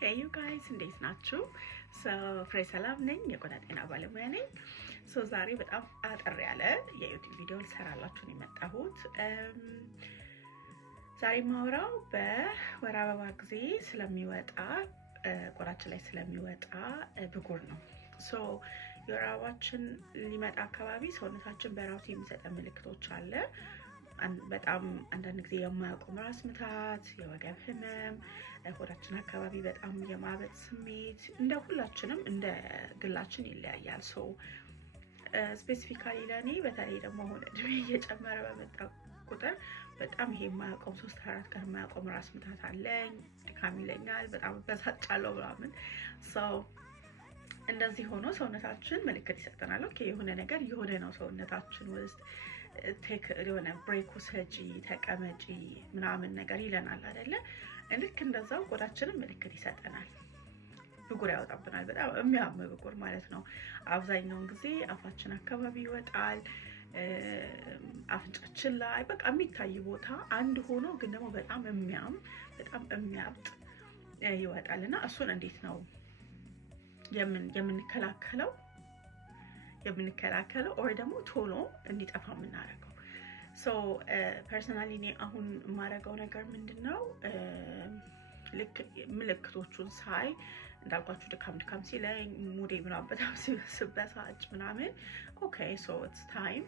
Hey you guys, እንዴት ናችሁ? ፍሬ ሰላም ነኝ፣ የቆዳ ጤና ባለሙያ ነኝ። ዛሬ በጣም አጠር ያለ የዩቲዩብ ቪዲዮ ልሰራላችሁ ነው የመጣሁት። ዛሬ ማውራው በወር አበባ ጊዜ ስለሚወጣ ቆዳችን ላይ ስለሚወጣ ብጉር ነው። የወር አበባችን ሊመጣ አካባቢ ሰውነታችን በራሱ የሚሰጠን ምልክቶች አለ። በጣም አንዳንድ ጊዜ የማያቆም ራስ ምታት፣ የወገብ ህመም፣ ሆዳችን አካባቢ በጣም የማበጥ ስሜት እንደ ሁላችንም እንደ ግላችን ይለያያል። ስፔሲፊካሊ ለኔ በተለይ ደግሞ አሁን እድሜ እየጨመረ በመጣ ቁጥር በጣም ይሄ የማያቆም 3-4 ቀን የማያቆም ራስ ምታት አለኝ። ድካም ይለኛል፣ በጣም በሳጫለው ምናምን። እንደዚህ ሆኖ ሰውነታችን ምልክት ይሰጠናል። ኦኬ የሆነ ነገር የሆነ ነው ሰውነታችን ውስጥ ቴክ የሆነ ብሬክ ውሰጂ፣ ተቀመጪ ምናምን ነገር ይለናል አይደለ? ልክ እንደዛው ቆዳችንም ምልክት ይሰጠናል። ብጉር ያወጣብናል፣ በጣም የሚያም ብጉር ማለት ነው። አብዛኛውን ጊዜ አፋችን አካባቢ ይወጣል፣ አፍንጫችን ላይ በቃ የሚታይ ቦታ አንድ ሆኖ ግን ደግሞ በጣም የሚያም በጣም የሚያብጥ ይወጣልና እሱን እንዴት ነው የምንከላከለው ወይ ደግሞ ቶሎ እንዲጠፋ የምናደርገው? ፐርሰናሊ እኔ አሁን የማደርገው ነገር ምንድነው፣ ልክ ምልክቶቹን ሳይ እንዳልኳችሁ ድካም ሲለኝ፣ ሙዴ ምናምን በጣም ሲበሳጭ ምናምን ኦኬ ኢትስ ታይም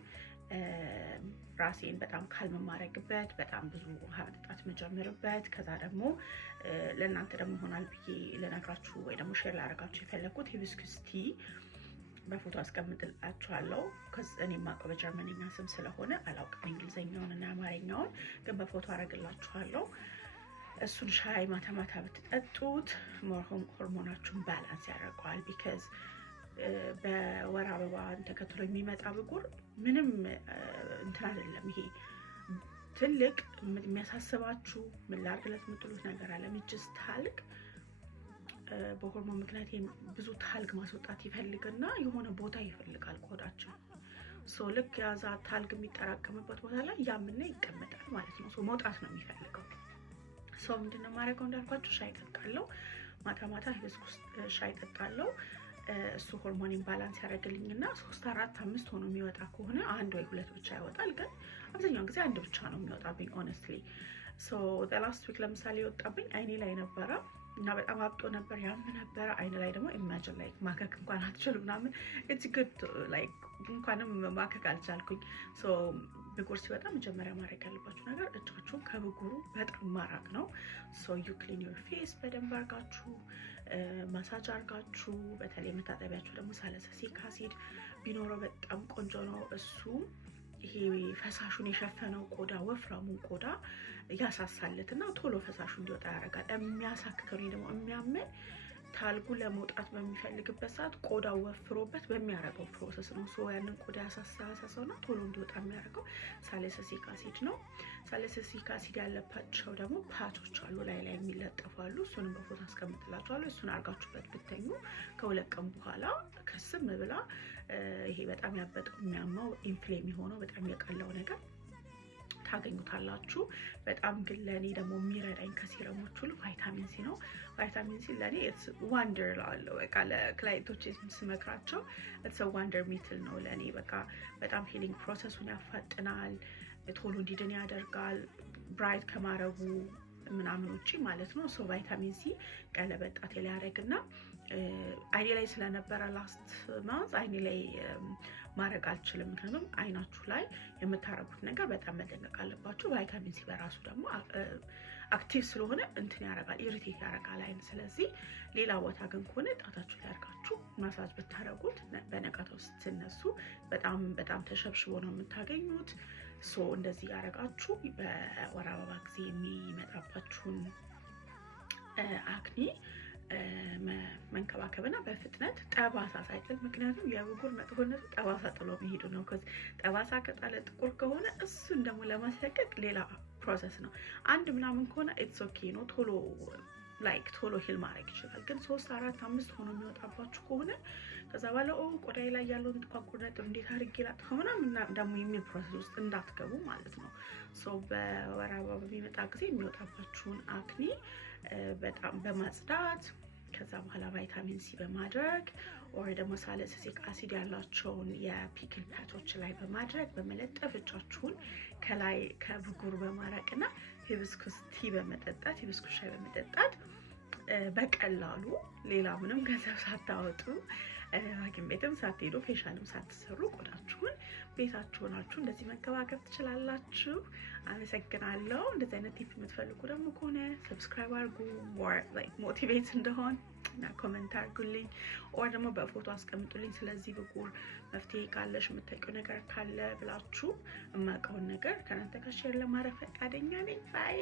ራሴን በጣም ካልም የማደርግበት፣ በጣም ብዙ ውሃ መጠጣት መጀመርበት። ከዛ ደግሞ ለእናንተ ደግሞ ይሆናል ብዬ ልነግራችሁ ወይ ደግሞ ሼር ላደርጋችሁ የፈለኩት ሂቢስኩስ ቲ በፎቶ አስቀምጥላችኋለሁ። እኔ የማውቀው በጀርመንኛ ስም ስለሆነ አላውቅም እንግሊዝኛውን እና አማርኛውን፣ ግን በፎቶ አደርግላችኋለሁ። እሱን ሻይ ማታ ማታ ብትጠጡት ሆርሞናችሁን ባላንስ ያደርገዋል። ቢካዝ በወር አበባ ተከትሎ የሚመጣ ብጉር ምንም እንትን አይደለም። ይሄ ትልቅ የሚያሳስባችሁ ምን ላድርግለት የምትሉት ነገር አለ። ምጅስ ታልግ በሆርሞን ምክንያት ብዙ ታልግ ማስወጣት ይፈልግና የሆነ ቦታ ይፈልጋል ቆዳችን። ልክ ያዛ ታልግ የሚጠራቀምበት ቦታ ላይ ያምና ይቀመጣል ማለት ነው። መውጣት ነው የሚፈልገው። ምንድነው የማደርገው እንዳልኳችሁ ሻይ ጠጣለሁ። ማታ ማታ ሂቢስኩስ ሻይ ጠጣለሁ። እሱ ሆርሞኒን ባላንስ ያደርግልኝና 3-4-5 ሆኖ የሚወጣ ከሆነ 1 ወይ 2 ብቻ ይወጣል። ግን አብዛኛውን ጊዜ 1 ብቻ ነው የሚወጣብኝ ሆነስትሊ። ላስት ዊክ ለምሳሌ የወጣብኝ አይኔ ላይ ነበረ እና በጣም አብጦ ነበር፣ ያም ነበረ። አይኔ ላይ ደግሞ ኢማጂን ላይክ ማከክ እንኳን አትችሉ ምናምን ኢትስ ጉድ ላይክ እንኳንም ማከክ አልቻልኩኝ። ብጉር ሲወጣ መጀመሪያ ማድረግ ያለባችሁ ነገር እጃችሁን ከብጉሩ በጣም ማራቅ ነው። ዩ ክሊን ዮር ፌስ በደንብ አርጋችሁ ማሳጅ አርጋችሁ፣ በተለይ መታጠቢያችሁ ደግሞ ሳሊሲሊክ አሲድ ቢኖረው በጣም ቆንጆ ነው። እሱ ይሄ ፈሳሹን የሸፈነው ቆዳ ወፍራሙን ቆዳ ያሳሳለትና ቶሎ ፈሳሹ እንዲወጣ ያደርጋል። የሚያሳክከው ደግሞ የሚያመን ታልጉ ለመውጣት በሚፈልግበት ሰዓት ቆዳው ወፍሮበት በሚያደርገው ፕሮሰስ ነው። ያንን ቆዳ ያሳሳውና ቶሎ እንዲወጣ የሚያደርገው ሳሊሲሊክ አሲድ ነው። ሳሊሲሊክ አሲድ ያለባቸው ደግሞ ፓቾች አሉ ላይ የሚለጠፉ አሉ። እሱንም በፎቶ አስቀምጥላችኋለሁ። እሱን አርጋችሁበት ብትተኙ ከ2 ቀን በኋላ ከስም ብላ ይሄ በጣም ያበጠው የሚያማው ኢንፍሌም የሆነው በጣም የቀላው ነገር ታገኙታላችሁ። በጣም ግን ለኔ ደግሞ የሚረዳኝ ከሲረሞች ሁሉ ቫይታሚን ሲ ነው። ቫይታሚን ሲ ለኔ ኢትስ ዋንደር ላለው በቃ ለክላይንቶች ስመክራቸው ኢትስ ዋንደር ሚትል ነው ለኔ። በቃ በጣም ሂሊንግ ፕሮሰሱን ያፋጥናል፣ ቶሎ እንዲድን ያደርጋል፣ ብራይት ከማረጉ ምናምን ውጪ ማለት ነው። ቫይታሚን ሲ ቀለበት ጣቴ ላይ ያደርግና አይኔ ላይ ስለነበረ ላስት ማንዝ አይኔ ላይ ማድረግ አልችልም። ምክንያቱም አይናችሁ ላይ የምታረጉት ነገር በጣም መጠንቀቅ አለባችሁ። ቫይታሚን ሲ በራሱ ደግሞ አክቲቭ ስለሆነ እንትን ያደርጋል፣ ኢሪቴት ያደርጋል አይን። ስለዚህ ሌላ ቦታ ግን ከሆነ ጣታችሁ ላይ አድርጋችሁ ማሳጅ ብታረጉት በነቃታው ስትነሱ በጣም በጣም ተሸብሽቦ ነው የምታገኙት። እንደዚህ ያደርጋችሁ በወር አበባ ጊዜ የሚመጣባችሁን አክኒ መንከባከብና በፍጥነት ጠባሳ ሳይጥል፣ ምክንያቱም የብጉር መጥፎነቱ ጠባሳ ጥሎ መሄዱ ነው። ጠባሳ ከጣለ ጥቁር ከሆነ እሱን ደግሞ ለማስለቀቅ ሌላ ፕሮሰስ ነው። 1 ምናምን ከሆነ ኢትስ ኦኬ ነው፣ ቶሎ ላይክ ቶሎ ሂል ማድረግ ይችላል። ግን 3 4 5 ሆኖ የሚወጣባችሁ ከሆነ ከዛ በኋላ ቆዳዬ ላይ ያለው ጥቋቁር ነጥብ እንዴት አድርጌ ላጥፋው ምናምን ደግሞ የሚል ፕሮሰስ ውስጥ እንዳትገቡ ማለት ነው። ሶ በወር አበባ በሚመጣ ጊዜ የሚወጣባችሁን አክኒ በጣም በማጽዳት ከዛ በኋላ ቫይታሚን ሲ በማድረግ ወይ ደግሞ ሳሊሲሊክ አሲድ ያላቸውን የፒክል ፓቶች ላይ በማድረግ በመለጠፍ እጃችሁን ከላይ ከብጉር በማራቅና ሂቢስኩስ ቲ በመጠጣት ሂቢስኩስ ሻይ በመጠጣት በቀላሉ ሌላ ምንም ገንዘብ ሳታወጡ ሐኪም ቤትም ሳትሄዱ ፌሻልም ሳትሰሩ ቆዳችሁን ቤታችሁ ናችሁ እንደዚህ መከባከብ ትችላላችሁ። አመሰግናለሁ። እንደዚህ አይነት ቲፕ የምትፈልጉ ደግሞ ከሆነ ሰብስክራይብ አድርጉ፣ ሞር ላይክ ሞቲቬት እንደሆን እና ኮሜንት አድርጉልኝ ኦር ደግሞ በፎቶ አስቀምጡልኝ። ስለዚህ ብጉር መፍትሄ ካለሽ የምታውቂው ነገር ካለ ብላችሁ የማውቀውን ነገር ከእናንተ ጋር ሼር ለማድረግ ፈቃደኛ ነኝ። ባይ